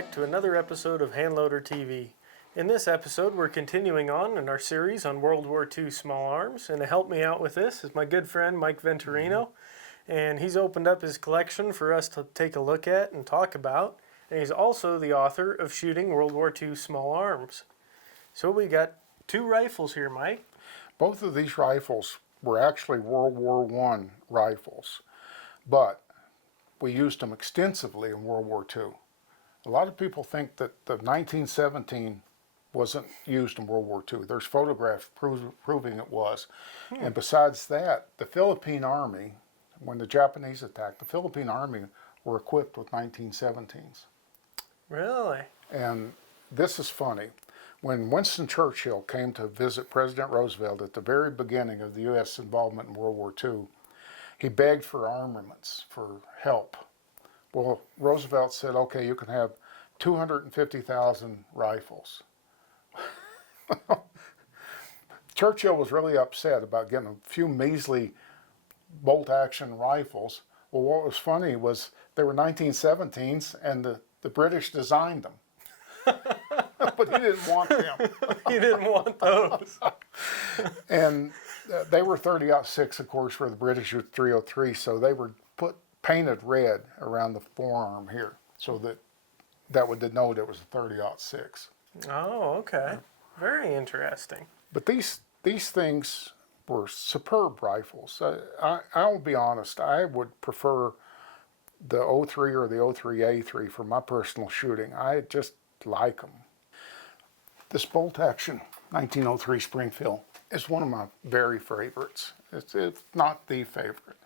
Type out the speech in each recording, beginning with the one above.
back to another episode of Handloader TV. In this episode, we're continuing on in our series on World War II small arms, and to help me out with this is my good friend Mike Venturino, and he's opened up his collection for us to take a look at and talk about, and he's also the author of Shooting World War II Small Arms. So we got two rifles here, Mike. Both of these rifles were actually World War I rifles, but we used them extensively in World War II. A lot of people think that the 1917 wasn't used in World War II. There's photographs proving it was. And besides that, the Philippine Army, when the Japanese attacked, the Philippine Army were equipped with 1917s. Really? And this is funny. When Winston Churchill came to visit President Roosevelt at the very beginning of the U.S. involvement in World War II, he begged for armaments, for help. Well, Roosevelt said, okay, you can have 250,000 rifles. Churchill was really upset about getting a few measly bolt-action rifles. Well, what was funny was they were 1917s, and the British designed them. But he didn't want them. He didn't want those. And they were 30-06, of course, where the British were 303, so they were painted red around the forearm here, so that would denote it was a 30-06. Oh, okay. Very interesting. But these things were superb rifles. I'll be honest, I would prefer the 03 or the 03A3 for my personal shooting. I just like them. This bolt-action 1903 Springfield is one of my very favorites. It's not the favorite.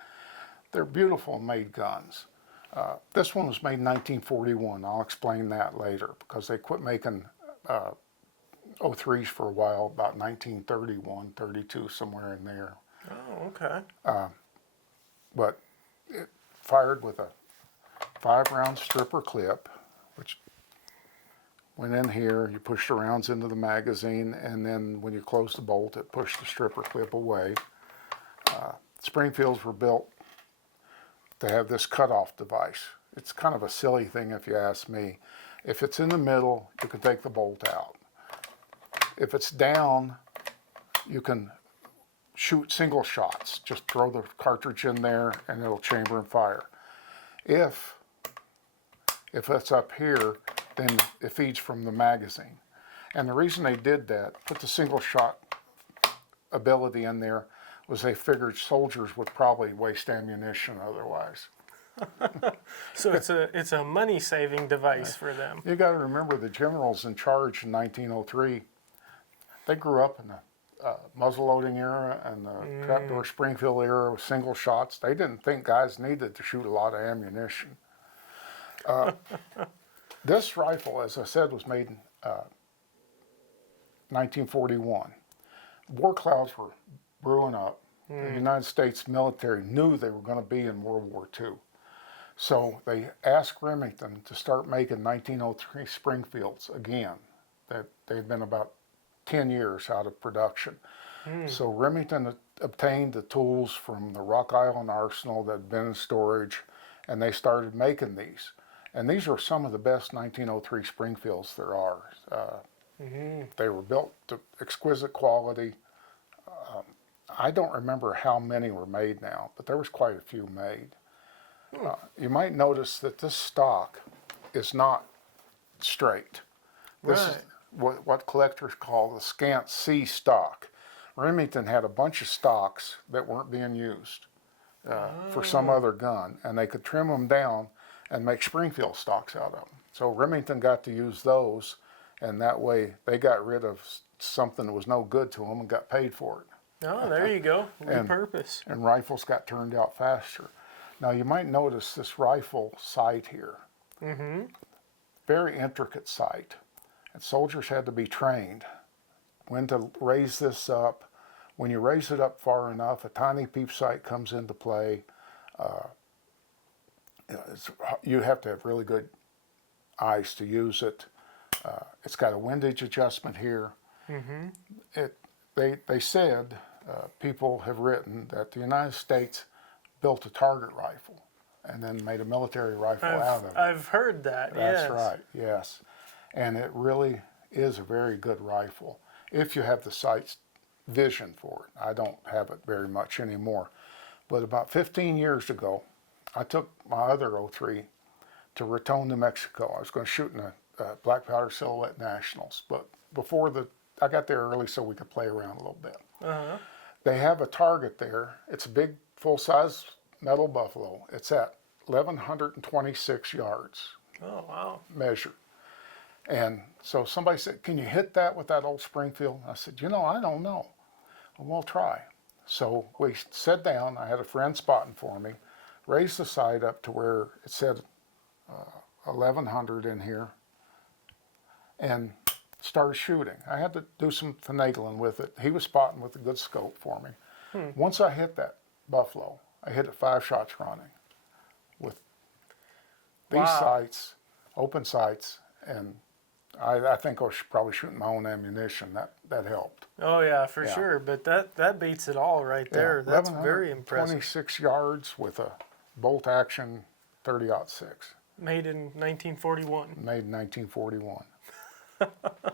They're beautiful made guns. This one was made in 1941. I'll explain that later because they quit making 03s for a while, about 1931, 32, somewhere in there. Oh, okay. But it fired with a 5-round stripper clip, which went in here, you pushed the rounds into the magazine, and then when you closed the bolt, it pushed the stripper clip away. Springfields were built to have this cutoff device. It's kind of a silly thing if you ask me. If it's in the middle, you can take the bolt out. If it's down, you can shoot single shots. Just throw the cartridge in there and it'll chamber and fire. If it's up here, then it feeds from the magazine. And the reason they did that, put the single shot ability in there, was they figured soldiers would probably waste ammunition otherwise. So it's a money-saving device for them. You got to remember the generals in charge in 1903, they grew up in the muzzleloading era and the trapdoor Springfield era with single shots. They didn't think guys needed to shoot a lot of ammunition. This rifle, as I said, was made in 1941. War clouds were brewing up. The United States military knew they were going to be in World War II. So they asked Remington to start making 1903 Springfields again. That they'd been about 10 years out of production. So Remington obtained the tools from the Rock Island Arsenal that had been in storage, and they started making these. And these are some of the best 1903 Springfields there are. They were built to exquisite quality. I don't remember how many were made now, but there was quite a few made. You might notice that this stock is not straight. This is what collectors call the scant C stock. Remington had a bunch of stocks that weren't being used for some other gun, and they could trim them down and make Springfield stocks out of them. So Remington got to use those, and that way they got rid of something that was no good to them and got paid for it. Oh, there you go. Repurpose. And rifles got turned out faster. Now you might notice this rifle sight here. Very intricate sight. And soldiers had to be trained when to raise this up. When you raise it up far enough, a tiny peep sight comes into play. You have to have really good eyes to use it. It's got a windage adjustment here. They said, people have written that the United States built a target rifle and then made a military rifle out of it. I've heard that. That's yes. right, yes. And it really is a very good rifle if you have the sight vision for it. I don't have it very much anymore. But about 15 years ago, I took my other '03 to Raton, New Mexico. I was going to shoot in a Black Powder Silhouette Nationals, but I got there early so we could play around a little bit. Uh-huh. They have a target there. It's a big, full-size metal buffalo. It's at 1,126 yards Oh, wow. measured. And so somebody said, can you hit that with that old Springfield? I said, I don't know. Well, we'll try. So we sat down. I had a friend spotting for me, raised the sight up to where it said 1,100 in here, and started shooting. I had to do some finagling with it. He was spotting with a good scope for me. Once I hit that buffalo, I hit it 5 shots running with these sights, open sights, and I think I was probably shooting my own ammunition. That helped. Oh, yeah, for Yeah. sure. But that beats it all right there. That's very impressive. 26 yards with a bolt action 30-06. Made in 1941. Made in 1941.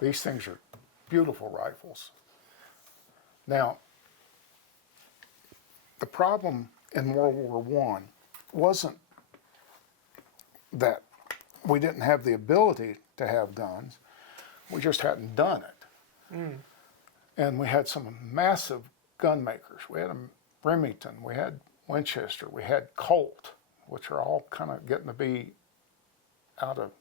These things are beautiful rifles. Now, the problem in World War I wasn't that we didn't have the ability to have guns. We just hadn't done it. And we had some massive gun makers. We had a Remington, we had Winchester, we had Colt, which are all kind of getting to be out of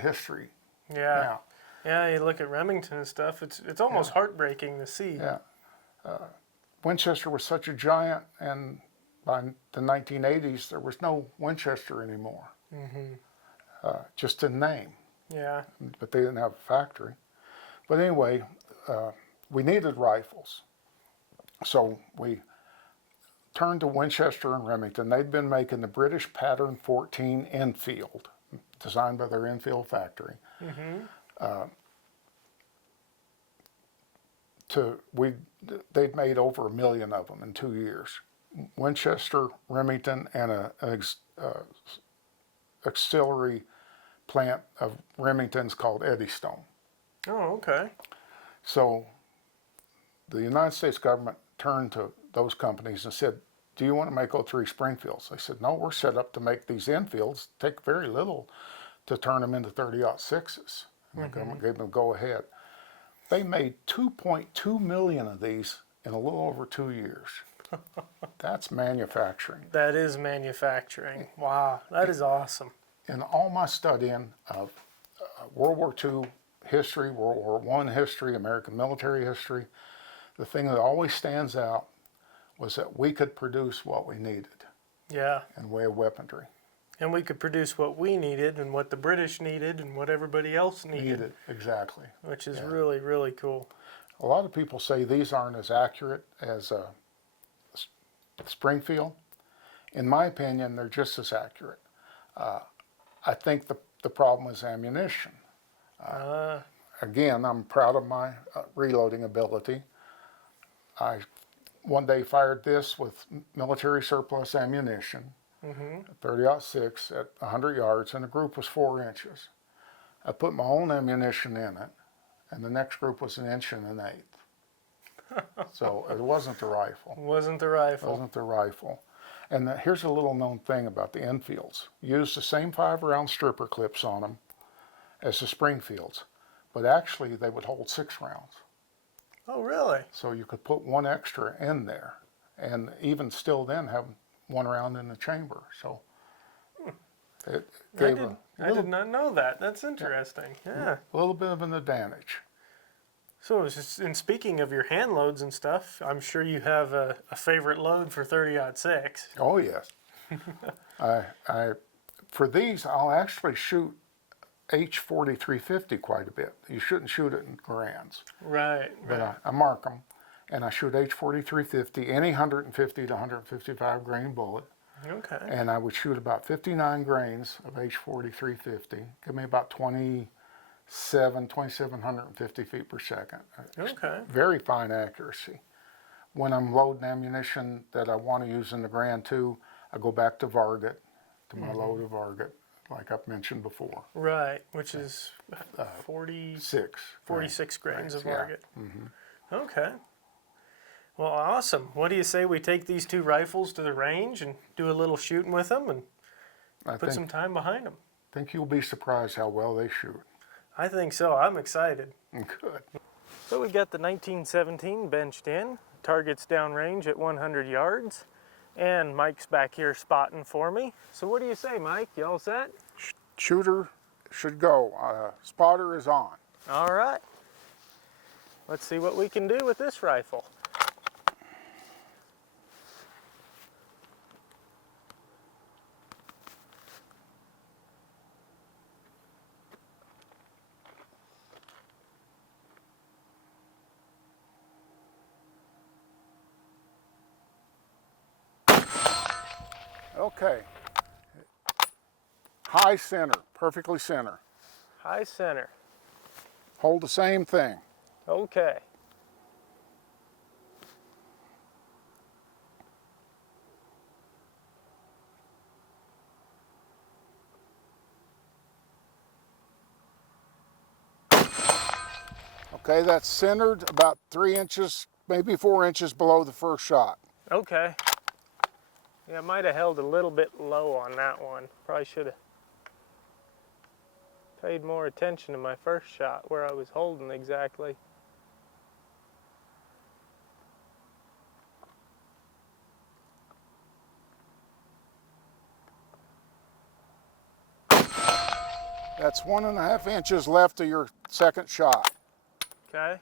history. Yeah. Now. Yeah, you look at Remington and stuff, it's almost heartbreaking to see. Yeah. Winchester was such a giant, and by the 1980s, there was no Winchester anymore. Just a name, Yeah. but they didn't have a factory. But anyway, we needed rifles. So we turned to Winchester and Remington. They'd been making the British Pattern 14 Enfield, designed by their Enfield factory. They'd made over 1 million of them in 2 years. Winchester, Remington, and an auxiliary plant of Remington's called Eddystone. Oh, okay. So the United States government turned to those companies and said, do you want to make '03 Springfields? They said, no, we're set up to make these Enfields. Take very little to turn them into 30-06s. And the government gave them a go ahead. They made 2.2 million of these in a little over 2 years. That's manufacturing. That is manufacturing. Wow, that is awesome. In all my studying of World War II history, World War I history, American military history, the thing that always stands out was that we could produce what we needed Yeah. in way of weaponry. And we could produce what we needed and what the British needed and what everybody else needed. Exactly. Which is really, really cool. A lot of people say these aren't as accurate as Springfield. In my opinion, they're just as accurate. I think the problem is ammunition. Again, I'm proud of my reloading ability. I one day fired this with military surplus ammunition, 30-06 at 100 yards, and the group was 4 inches. I put my own ammunition in it, and the next group was 1 1/8 inches. So it wasn't the rifle. Wasn't the rifle. It wasn't the rifle. And here's a little known thing about the Enfields. Used the same 5-round stripper clips on them as the Springfields, but actually they would hold 6 rounds. Oh, really? So you could put 1 extra in there, and even still then have 1 round in the chamber. So it gave I did not know that. That's interesting. Yeah. a little bit of an advantage. So, in speaking of your hand loads and stuff, I'm sure you have a favorite load for 30-06. Oh yes. For these, I'll actually shoot H4350 quite a bit. You shouldn't shoot it in grands. Right. But I mark them, and I shoot H4350, any 150 to 155 grain bullet. Okay. And I would shoot about 59 grains of H4350. Give me about 2,750 feet per second. Okay. Very fine accuracy. When I'm loading ammunition that I want to use in the Grand 2, I go back to Varget, to my load of Varget, like I've mentioned before. Right, which is 46 grains of yeah. Varget. Okay. Well, awesome. What do you say we take these two rifles to the range and do a little shooting with them and put some time behind them? I think you'll be surprised how well they shoot. I think so. I'm excited. Good. So we got the 1917 benched in, target's downrange at 100 yards, and Mike's back here spotting for me. So what do you say, Mike? You all set? Shooter should go. Spotter is on. All right. Let's see what we can do with this rifle. Okay. High center, perfectly center. High center. Hold the same thing. Okay. Okay, that's centered about 3 inches, maybe 4 inches below the first shot. Okay. Yeah, I might have held a little bit low on that one. Probably should have paid more attention to my first shot, where I was holding exactly. That's 1.5 inches left of your second shot. Okay.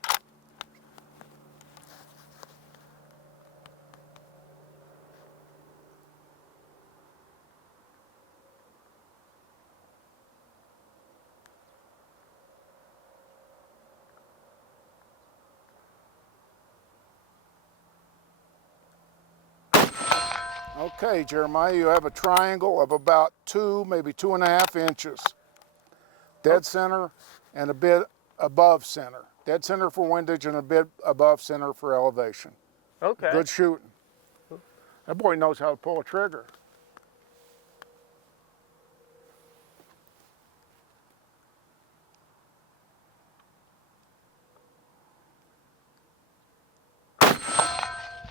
Okay, Jeremiah, you have a triangle of about 2, maybe 2.5 inches. Dead center and a bit above center. Dead center for windage and a bit above center for elevation. Okay. Good shooting. That boy knows how to pull a trigger.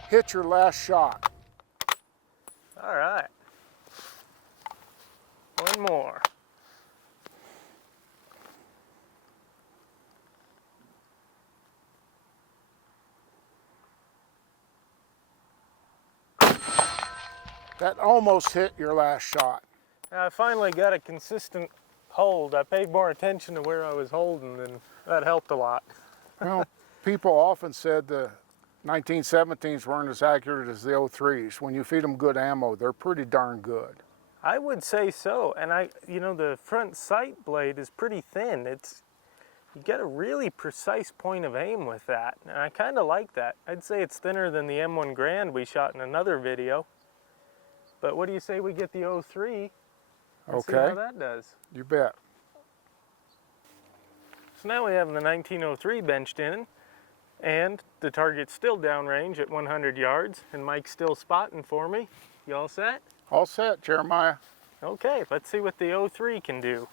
Hit your last shot. All right. One more. That almost hit your last shot. I finally got a consistent hold. I paid more attention to where I was holding, and that helped a lot. Well, people often said the 1917s weren't as accurate as the 03s. When you feed them good ammo, they're pretty darn good. I would say so, and the front sight blade is pretty thin. You get a really precise point of aim with that, and I kind of like that. I'd say it's thinner than the M1 Grand we shot in another video. But what do you say we get the 03 and see how that does? You bet. So now we have the 1903 benched in, and the target's still downrange at 100 yards, and Mike's still spotting for me. You all set? All set, Jeremiah. Okay, let's see what the 03 can do.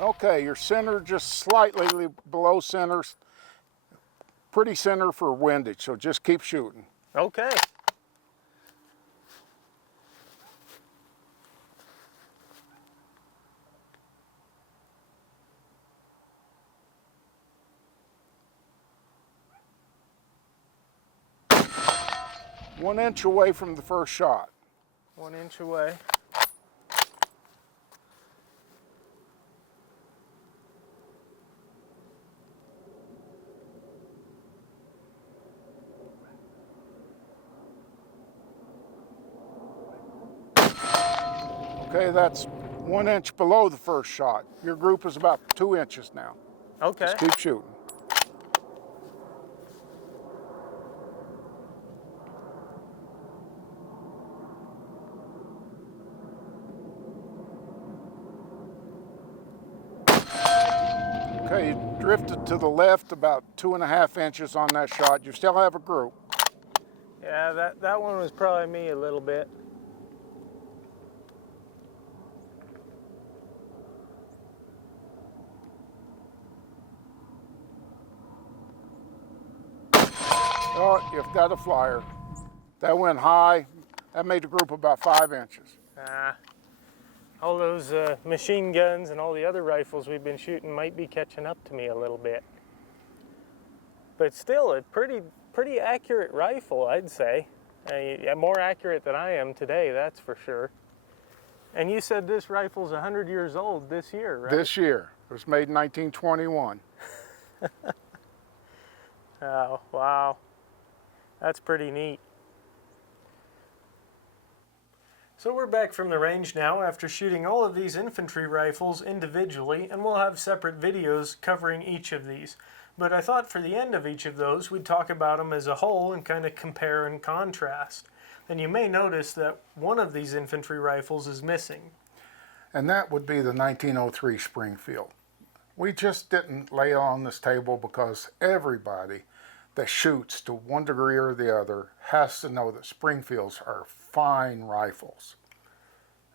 Okay, your center just slightly below center. Pretty center for windage, so just keep shooting. Okay. One inch away from the first shot. 1 inch away. Okay, that's 1 inch below the first shot. Your group is about 2 inches now. Okay. Just keep shooting. Okay, you drifted to the left about 2.5 inches on that shot. You still have a group. Yeah, that one was probably me a little bit. Oh, you've got a flyer. That went high. That made the group about 5 inches. All those machine guns and all the other rifles we've been shooting might be catching up to me a little bit. But still, a pretty accurate rifle, I'd say. More accurate than I am today, that's for sure. And you said this rifle's 100 years old this year, right? This year. It was made in 1921. Oh, wow. That's pretty neat. So we're back from the range now after shooting all of these infantry rifles individually, and we'll have separate videos covering each of these. But I thought for the end of each of those, we'd talk about them as a whole and kind of compare and contrast. And you may notice that one of these infantry rifles is missing. And that would be the 1903 Springfield. We just didn't lay it on this table because everybody that shoots to one degree or the other has to know that Springfields are fine rifles.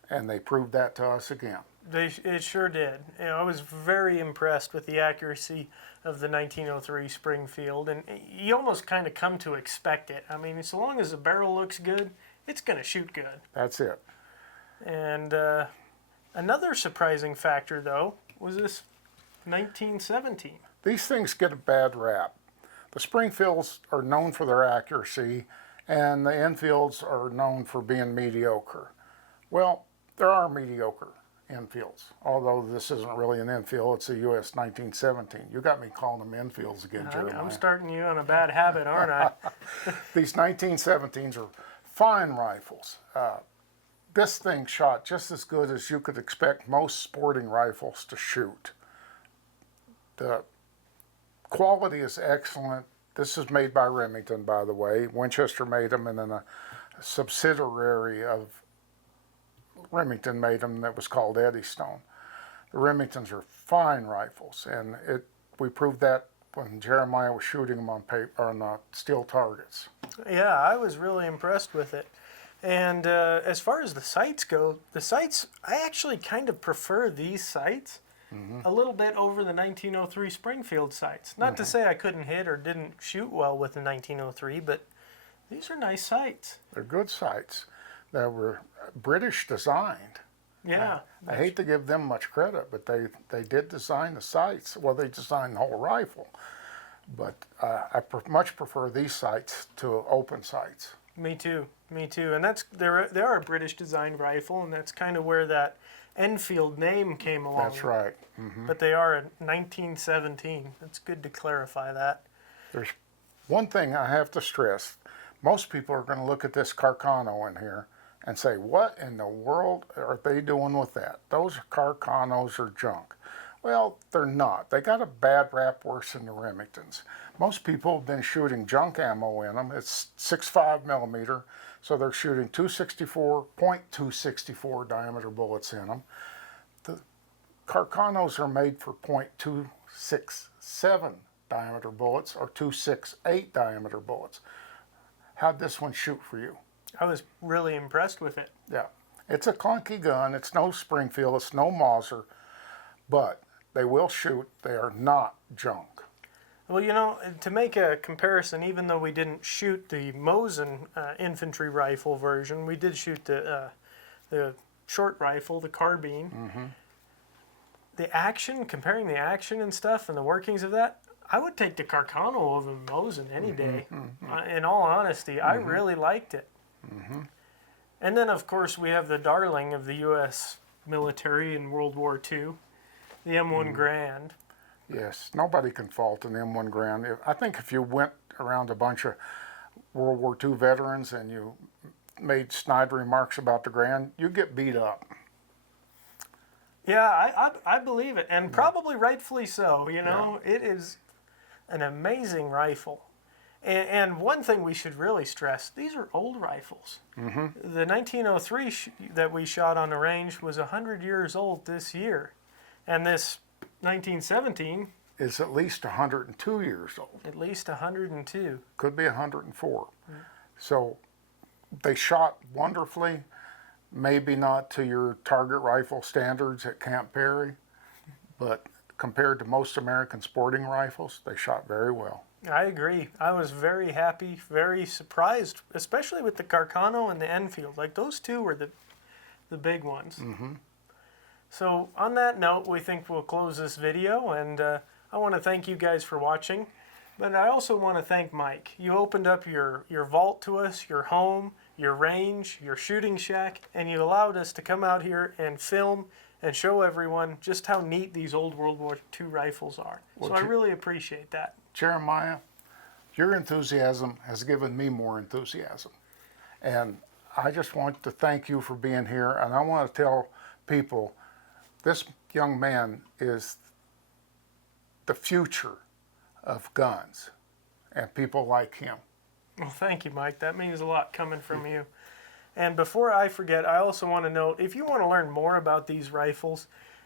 And they proved that to us again. It sure did. You know, I was very impressed with the accuracy of the 1903 Springfield, and you almost kind of come to expect it. I mean, so long as the barrel looks good, it's going to shoot good. That's it. And another surprising factor, though, was this 1917. These things get a bad rap. The Springfields are known for their accuracy, and the Enfields are known for being mediocre. Well, there are mediocre Enfields, although this isn't really an Enfield, it's a US 1917. You got me calling them Enfields again, Jeremiah. I'm starting you on a bad habit, aren't I? These 1917s are fine rifles. This thing shot just as good as you could expect most sporting rifles to shoot. The quality is excellent. This is made by Remington, by the way. Winchester made them, and then a subsidiary of Remington made them that was called Eddystone. The Remingtons are fine rifles, and we proved that when Jeremiah was shooting them on steel targets. Yeah, I was really impressed with it. And as far as the sights go, I actually kind of prefer these sights a little bit over the 1903 Springfield sights. Not to say I couldn't hit or didn't shoot well with the 1903, but these are nice sights. They're good sights. They were British designed. Yeah. I hate to give them much credit, but they did design the sights. Well, they designed the whole rifle. But I much prefer these sights to open sights. Me too. And they are a British designed rifle, and that's kind of where that Enfield name came along. That's right. But they are a 1917. It's good to clarify that. There's one thing I have to stress. Most people are going to look at this Carcano in here and say, what in the world are they doing with that? Those Carcanos are junk. Well, they're not. They got a bad rap worse than the Remingtons. Most people have been shooting junk ammo in them. It's 6.5 millimeter, so they're shooting .264 diameter bullets in them. The Carcanos are made for .267 diameter bullets or 268 diameter bullets. How'd this one shoot for you? I was really impressed with it. Yeah. It's a clunky gun. It's no Springfield. It's no Mauser. But they will shoot. They are not junk. Well, you know, to make a comparison, even though we didn't shoot the Mosin infantry rifle version, we did shoot the short rifle, the carbine. The action, comparing the action and stuff and the workings of that, I would take the Carcano over the Mosin any day. In all honesty, I really liked it. And then, of course, we have the darling of the U.S. military in World War II, the M1 Grand. Yes, nobody can fault an M1 Grand. I think if you went around a bunch of World War II veterans and you made snide remarks about the Grand, you'd get beat up. Yeah, I believe it, and probably rightfully so. You know, it is an amazing rifle. And one thing we should really stress, these are old rifles. The 1903 that we shot on the range was 100 years old this year. And this 1917 is at least 102 years old. At least 102. Could be 104. So they shot wonderfully. Maybe not to your target rifle standards at Camp Perry, but compared to most American sporting rifles, they shot very well. I agree. I was very happy, very surprised, especially with the Carcano and the Enfield. Like those two were the big ones. So on that note, we think we'll close this video, and I want to thank you guys for watching. But I also want to thank Mike. You opened up your vault to us, your home, your range, your shooting shack, and you allowed us to come out here and film and show everyone just how neat these old World War II rifles are. So I really appreciate that. Jeremiah, your enthusiasm has given me more enthusiasm. And I just want to thank you for being here. And I want to tell people, this young man is the future of guns and people like him. Well, thank you, Mike. That means a lot coming from you. And before I forget, I also want to note, if you want to learn more about these rifles,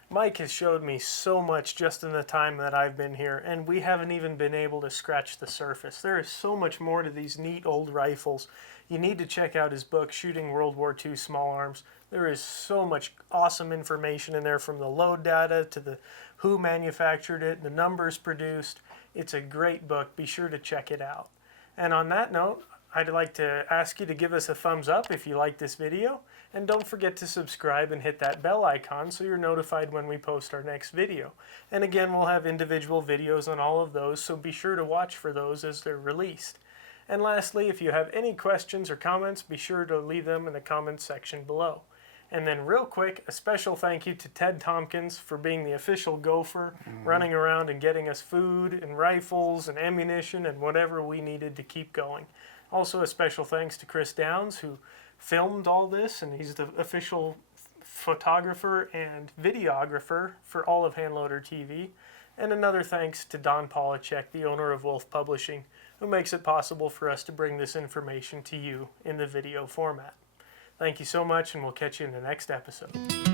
Mike has showed me so much just in the time that I've been here, and we haven't even been able to scratch the surface. There is so much more to these neat old rifles. You need to check out his book, Shooting World War II Small Arms. There is so much awesome information in there, from the load data to the who manufactured it, the numbers produced. It's a great book. Be sure to check it out. And on that note, I'd like to ask you to give us a thumbs up if you like this video, and don't forget to subscribe and hit that bell icon so you're notified when we post our next video. And again, we'll have individual videos on all of those, so be sure to watch for those as they're released. And lastly, if you have any questions or comments, be sure to leave them in the comments section below. And then real quick, a special thank you to Ted Tompkins for being the official gopher, running around and getting us food and rifles and ammunition and whatever we needed to keep going. Also a special thanks to Chris Downs, who filmed all this, and he's the official photographer and videographer for all of Handloader TV. And another thanks to Don Polachek, the owner of Wolf Publishing, who makes it possible for us to bring this information to you in the video format. Thank you so much, and we'll catch you in the next episode.